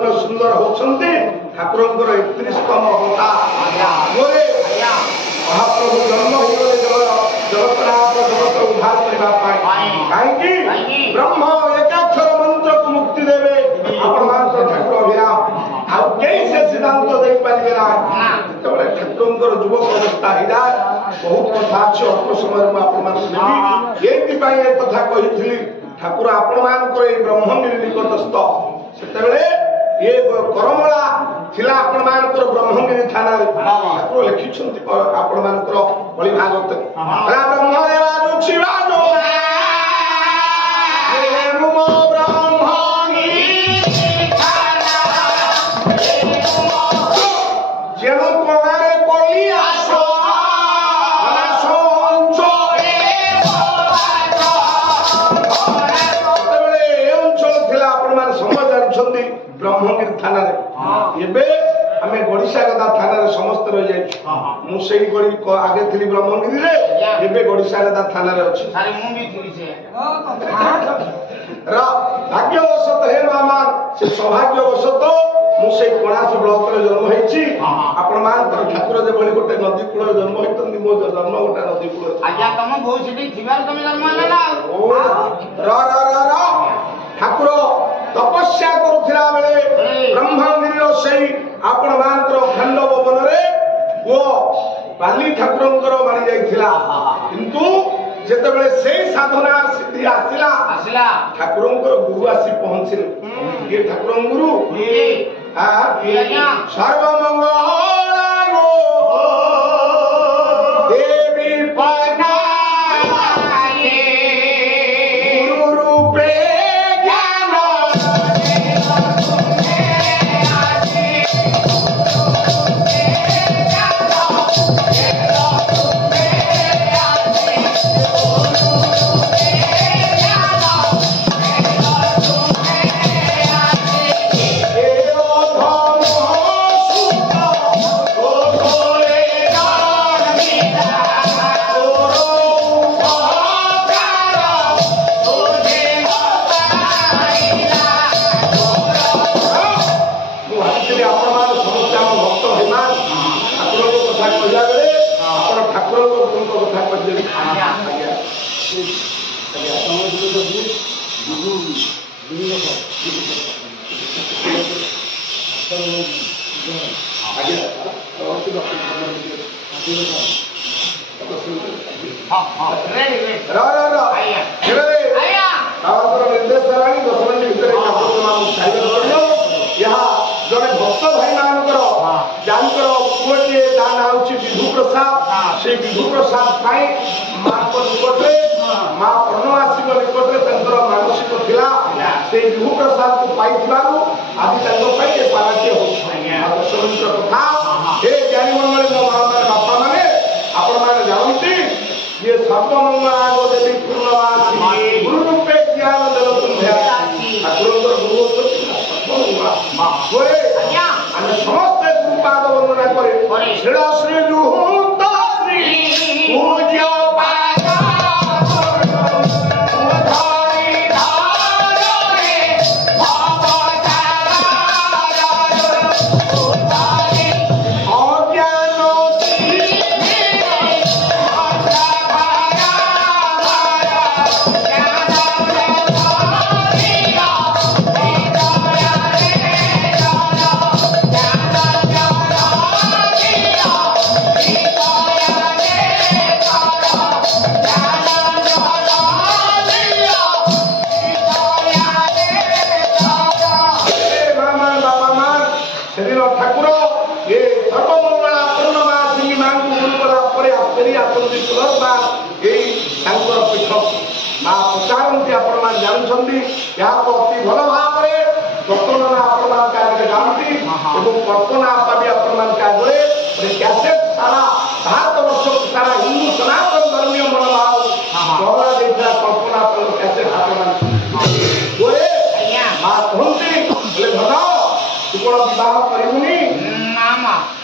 परिपूर्ण सुंदर होती ठाकुर 31तम अवतार महाप्रभु जन्म हो जगतनाथ जगत उद्धार करने कहीं ब्रह्म एकाक्षर मंत्र को मुक्ति देवे आपण ठाकुर अभिराम आउ कई से सिद्धांत दे पारे ना ठाकुर युवक अवस्था हिला बहुत कथा अच्छे अल्प समय में आपण ये कथा कही ठाकुर आपण मान ब्रह्मगिरी निकटस्थ से ये करमला थिला आपण मानकर ब्रह्मगिरी थाना ठाकुर लिखिछंती आपण मानकर बलि भागवत ब्रह्मदेवा रुचिवानो रुमो ब्रह्मगिरी थाना जेनो कोणारे बलि आसो आसो अंचले ए अंचल थिला आपण मान समझ जानिछंती ब्रह्मगिरी थाना रे आमे गोडिसा गदा थाना रे समस्त रह जाय मु सेही गडी आगे थिली ब्रह्मगिरी रे एबे गोडिसा गदा थाना रे अछि सारे मु भी थिली से रा भाग्यवशत हे मामा से सौभाग्यवशत मु सेही कोणास ब्लॉक रे जन्म हेछि आपण मान ठाकुर जे बळी गोटे नदी कूळ जन्म हेतंदी मो जन्म गोटे नदी कूळ आज्ञा तम बहुत सिटी थिबार तमे जन्म हला ना रा रा रा रा ठाकुर तपस्या करुथिला बेले ब्रह्मगिरी सही आपण मानकर खंड भवन रे वो बाली ठाकुरंकर मारी जाइथिला किंतु जेते बेले सेही साधना सिद्धि आसिला ठाकुरंकर गुरु आसी पहुंचिले ये ठाकुरं गुरु सर्वमंगल देवी पना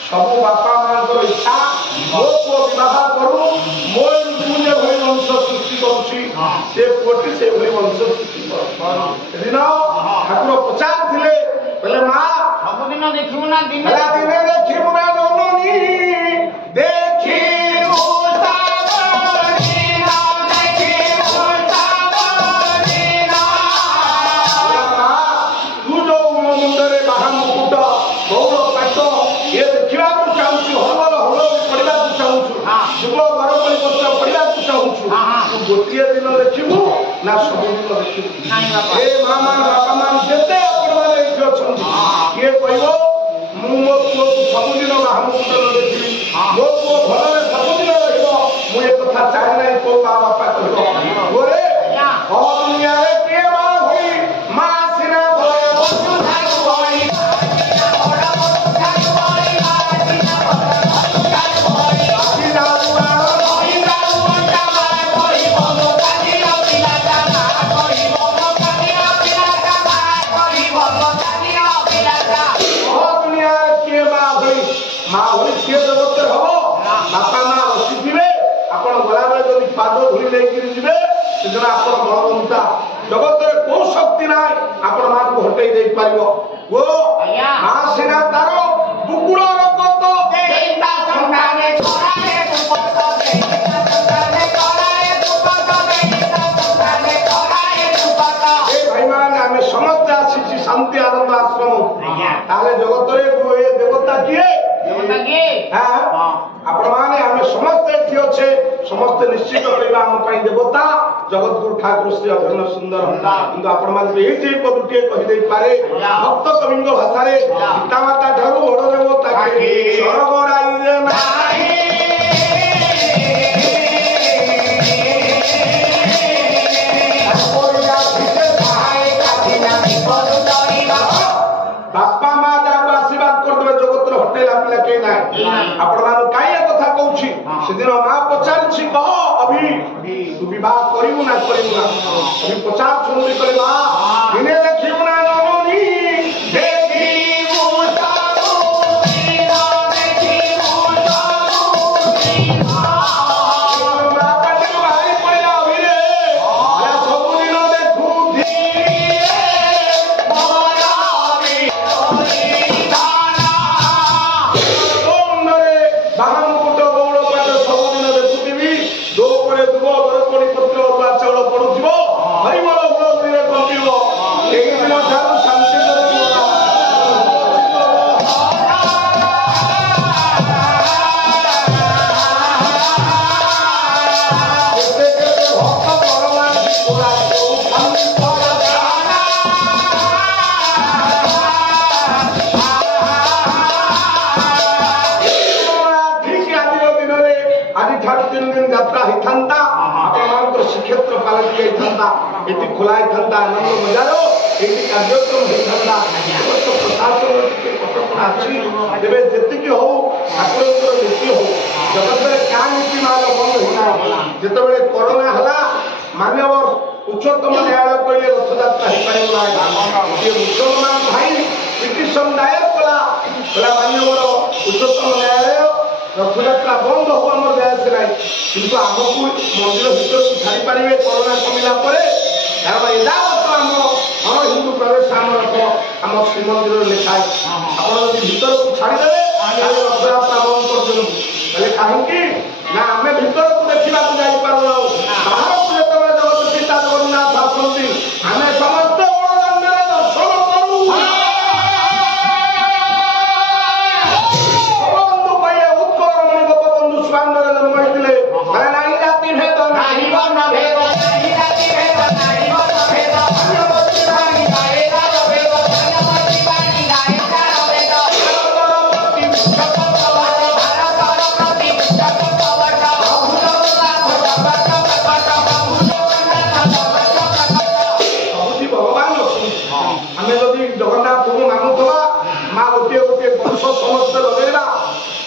सब बापा मान इच्छा मो पुओ विवाह करू मोर तुझे भली वंश सृष्टि करुछि से पुओटी से भली वंश सृष्टि कर दिन ठाकुर पचार थिले बोले माँ सबुदिन देखिबु ना दिने दिने देखिबु ना जननी देखिबु गोटे दिन देखू ना सब दिन देखू ए माँ मान बापा मान जिते आपण मैंने अच्छा किए कह मो पुओ सबुदिन बाहुमुकुट देखी मो पुओ भल सबुदिन मुझे कथा चाहे ना को माँ बापा कह गोरे दुनिया किए माँ हुई माँ सिना जगत कौ शक्ति ना आपण मां को हटई दे पारिबो वो मां सिना तारो बुकुड़ो रकत देता संताने कराए दुपत देता संताने कराए दुपत देता संताने कराए दुपत ए भाई मान हमें समस्त आसी शांति आनंद आश्रम ताले जगत रे ए देवता किए हां आपण माने हमें समस्त एथि अच्छे समस्त निश्चित करबा हम पई देवता जगत गुरु ठाकुर श्री अभिन्न सुंदर किंतु आपण मान एही पदुटे कहि दे पारे भक्त कविंग भाषा रे पिता माता ठारू बड़ देवता के स्वर्ग राइले नाही बापा माँ जाको आशीर्वाद कर देबे जगत रे हटेला पिला के नाही आपण मान काई कथा कहूची सेदिन माँ पचारछि कह अभी तू विवाह करिबु ना अभी पचार सुनबी करे माँ दिने देखिबु ना जननी देखिबु साधु दीना देखिबु साधु दीना माँ पाटे भाई पड़िला अभी रे या सब दिन देखु धीरे मोरा भी दाना तोमरे बाहुमुकुट गौड़ पाट सब दिन देखुथिबी दो करे दुबो बरकोणी पत्र अथवा चाउल पड़ुथिबो हरिमल हुल दिने कंपिबो एही दिन ठारू शांति करबो भक्त भगवान पूरा शांति करा यात्रा होता आपंकर श्रीक्षेत्र पालटी होता ये खोला होता आनंद बजार ये कार्यक्रम होता प्रशासन कटका अच्छी तेरे जी हो ठाकुर नीति हो जगत में क्या नीति मार बंद होना जिते कोरोना है मानव उच्चतम न्यायालय कहले रथयात्रा हो पारे मुसलमान भाई पिटिशन दायर कला मानव उच्चतम न्यायालय रथयात्रा बंद हो आम जाए ना किंतु आमको मंदिर भर छाड़ी पारे कोरोना कमिला आम हिंदू प्रदेश आम श्रीमंदिर लिखाए आप भर को छाड़ीदे रथयात्रा बंद कर कहीं ना आम भर को देखा जापार बाहर को जो जगत पिता जगन्नाथ आसती आम समस्त बड़दान दर्शन करूँ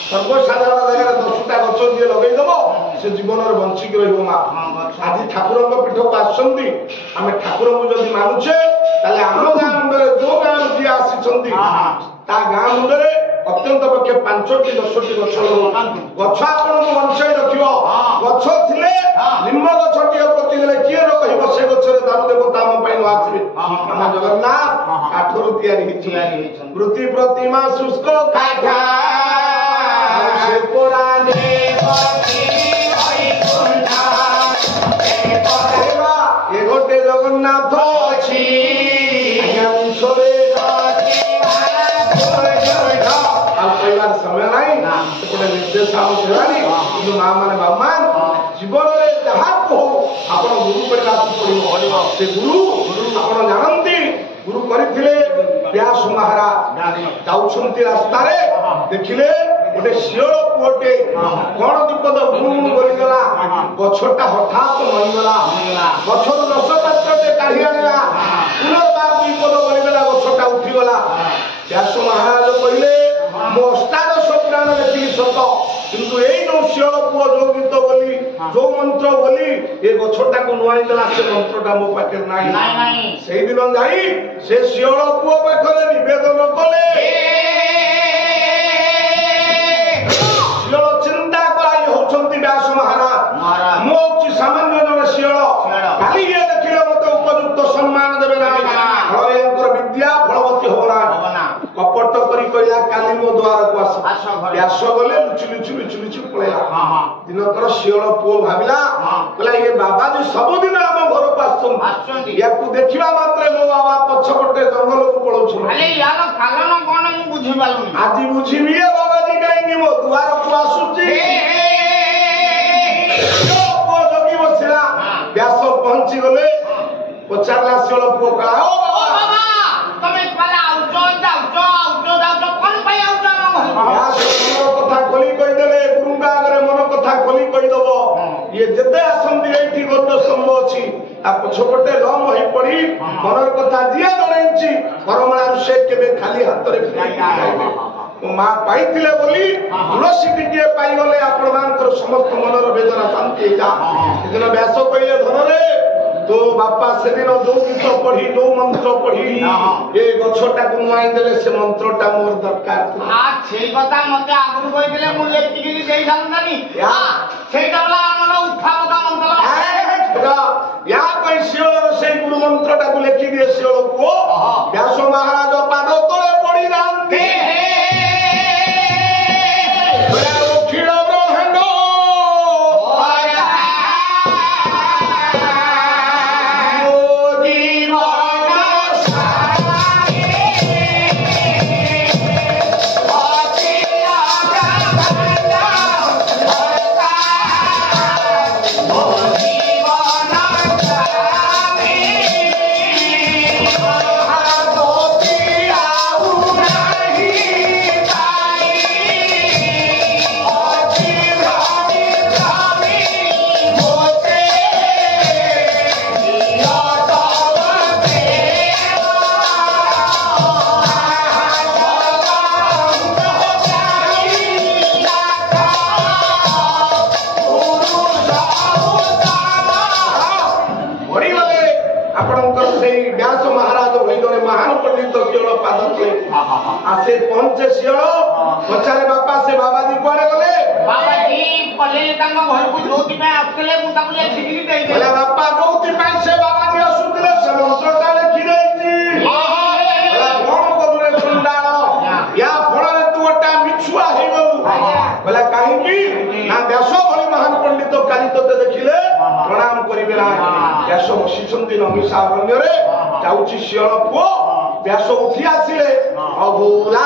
सर्वसाधारण जगह 10टा गच जी लगेदेव से जीवन बंचिक माँ आज ठाकुर पीठ को आसती आम ठाकुर को जब मानुचे आम गाँ मुंडे जो गाँव जी आसी गाँ मुंडे अत्यंत पक्षे 5टी 10टी गच गछ आपको बंचाई रख गछ थे निम्ब गछटे पतिदेले किए कह से गचर दारू देवता आम न आसवे ଆମ ଜଗନ୍ନାଥ କାଠରୁ ତିଆରି ହେଇଛି ବୃତ୍ତି ପ୍ରତିମା ଶୁଷ୍କ କାଠ ସେ ପରାନେ ଏ ଗୋଟେ ଜଗନ୍ନାଥ ଅଛି ଆଉ କହିବାର ସମୟ ନାହିଁ ଗୋଟେ ନିର୍ଦ୍ଦେଶ ହେଲାଣି କିନ୍ତୁ ମା ମାନେ ବାବୁମାନ ଜୀବନରେ ଯାହାକୁ ହଉ ଆପଣ ଗୁରୁ କରିବାକୁ ପଡିବ ସେ ଗୁରୁ ଆପଣ ଜାଣନ୍ତି ଗୁରୁ କରିଥିଲେ ବ୍ୟାସ ମହାରାଜ ଯାଉଛନ୍ତି ରାସ୍ତାରେ ଦେଖିଲେ ଗୋଟେ ଶିଅଳ ପୁଅଟେ କଣ ବିପଦ ଗୁଣୁ କରିଗଲା ଗଛଟା ହଠାତ୍ ମରିଗଲା ଗଛରୁ ରସ ପାତ୍ରଟେ କାଢି ଆଣିଲା ପୁନର୍ବାର ବିପଦ କରିଗଲା ଗଛଟା ଉଠିଗଲା ବ୍ୟାସ ମହାରାଜ କହିଲେ ମୁଁ ଅଷ୍ଟାଦଶ ପୁରାଣ ଦେଖିଲି ସତ କିନ୍ତୁ ଏଇ ଯୋଉ ଶିଅଳ ପୁଅ ଯୋଉ ଗୀତ ବୋଲି ଯୋଉ ମନ୍ତ୍ର ବୋଲି ଏ ଗଛଟାକୁ ନୁଆଇ ଦେଲା ସେ ମନ୍ତ୍ରଟା ମୋ ପାଖରେ ନାହିଁ ସେଇଦିନ ଯାଇ ସେ ଶିଅଳ ପୁଅ ପାଖରେ ନିବେଦନ କଲେ ଶିଅଳ ଚିନ୍ତା କରାଇ ହଉଛନ୍ତି ବ୍ୟାସ ମହାରାଜ ମୁଁ ହଉଛି ସାମାନ୍ୟ ଜଣେ ଶିଅଳ କାଲି ଇଏ ଦେଖିଲେ ମତେ ଉପଯୁକ୍ତ ସମ୍ମାନ ଦେବେ ନାହିଁ ୟାଙ୍କର ବିଦ୍ୟା ଫଳବତୀ ହବ ନାହିଁ କପଟ କରି କହିଲା କାଲି ମୋ ଦ୍ୱାରକୁ ଆସ ବ୍ୟାସ ଗଲେ ଲୁଚି ପଳେଇଲା ଦିନକର ଶିଅଳ ପୁଅ ଭାବିଲା କହିଲା ଇଏ ବାବାଜୀ ସବୁଦିନ ଆମ ଘରକୁ ଆସୁଛନ୍ତି ୟାକୁ ଦେଖିବା ମାତ୍ରେ ମୋ ବାବା ପଛପଟେ ଜଙ୍ଗଲକୁ ପଳଉଛନ୍ତି ଆଜି ବୁଝିବି ଏ ବାବାଜୀ କାହିଁକି ମୋ ଦ୍ୱାରକୁ ଆସୁଛି ପୁଅ ଜଗି ବସିଲା ବ୍ୟାସ ପହଞ୍ଚି ଗଲେ ପଚାରିଲା ଶିଅଳ ପୁଅ କହିଲା ଓ ବାବା କଥା ଖୋଲି କହିଦେଲେ ଗୁରୁଙ୍କ ଆଗରେ ମନ କଥା ଖୋଲି କହିଦବ ଇଏ ଯେତେ ଆସନ୍ତି ଏଇଠି ଗତ ସ୍ତମ୍ଭ ଅଛି ତା ପଛପଟେ ଲମ୍ ହେଇ ପଡି ମନର କଥା ଯିଏ ଜଣେଇଛି କରମଳାରୁ ସେ କେବେ ଖାଲି ହାତରେ ମୋ ମା ପାଇଥିଲେ ବୋଲି ତୁଳସୀ ଟିକିଏ ପାଇଗଲେ ଆପଣ ମାନଙ୍କର ସମସ୍ତ ମନର ବେଦନା ଶାନ୍ତି ହେଇଯା ସେଦିନ ବ୍ୟାସ କହିଲେ ଧନରେ तो बापा से दिन जो गीत पढ़ी जो मंत्र पढ़ी ए गछटाକୁ नुआई देले से मंत्रटा मोर दरकार हां सेई कथा मते आगु कहि देले मु लेखिगिली देई जानतानी हां सेटा वाला हमन उठाव का मंत्र या कोई शिवल से गुरु मंत्रटाକୁ लेखि दिए शिवल को व्यास महाराज पाद तळे पड़ी जानते आसे पहुंचे शिवल पचारे बापा से बाबाजी कुआरे गले बाबाजी पले तांगा घर को जोति में आसले मुंडा को लेखिली देई दे बोले बापा जोति में से बाबाजी असुतले से मंत्रटा लेखि देई बोले कोन करूरे सुंडाळ या फळरे तू ओटा मिछुआ हे गलु बोले काहे की ना व्यास भली महान पंडित काली तते देखिले प्रणाम करिवे ना व्यास बसिछंती नमिषा अरण्य रे जाउची शिवल पुओ व्यास उठी आसिले अभूला